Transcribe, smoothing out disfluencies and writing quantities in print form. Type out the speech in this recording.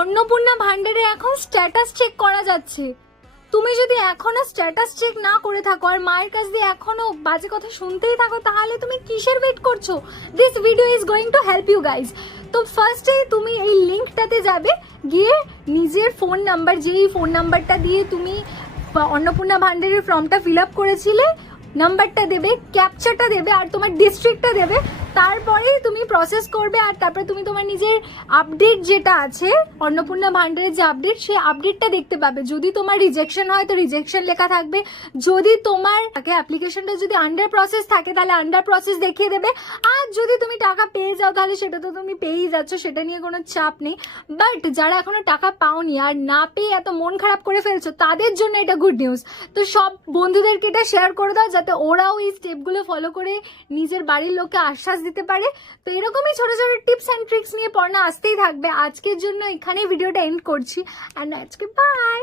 অন্নপূর্ণা ভান্ডারে এখন status check করা যাচ্ছে। তুমি যদি এখনো স্ট্যাটাস চেক না করে থাকো আর মায়ের কাছ দিয়ে এখনো বাজে কথা শুনতেই থাকো, তাহলে তুমি কিসের ওয়েট করছো? This video is going to help you guys. তো ফার্স্টেই তুমি এই লিঙ্কটাতে যাবে, গিয়ে নিজের ফোন নাম্বার, যেই ফোন নাম্বারটা দিয়ে তুমি অন্নপূর্ণা ভান্ডারের ফর্মটা ফিল আপ করেছিলে, নাম্বারটা দেবে, ক্যাপচারটা দেবে আর তোমার ডিস্ট্রিক্টটা দেবে। তারপরেই তুমি প্রসেস করবে আর তারপরে তুমি তোমার নিজের আপডেট যেটা আছে অন্নপূর্ণা ভান্ডারের যে আপডেট, সেই আপডেটটা দেখতে পাবে। যদি তোমার রিজেকশন হয় তো রিজেকশন লেখা থাকবে, যদি তোমার অ্যাপ্লিকেশনটা যদি আন্ডার প্রসেস থাকে তাহলে আন্ডার প্রসেস দেখিয়ে দেবে। আর যদি তুমি টাকা পেয়ে যাও তাহলে সেটা তো তুমি পেয়েই যাচ্ছ, সেটা নিয়ে কোনো চাপ নেই। বাট যারা এখনো টাকা পাওনি আর না পেয়ে এত মন খারাপ করে ফেলছো, তাদের জন্য এটা গুড নিউজ। তো সব বন্ধুদেরকে এটা শেয়ার করে দাও, যাতে ওরাও এই স্টেপগুলো ফলো করে নিজের বাড়ির লোককে আশ্বাস দিতে পারে। তো এরকমই ছোট ছোট টিপস অ্যান্ড ট্রিক্স নিয়ে পড়না আসতেই থাকবে। আজকের জন্য এখানেই ভিডিওটা এন্ড করছি। অ্যান্ড আজকে বাই।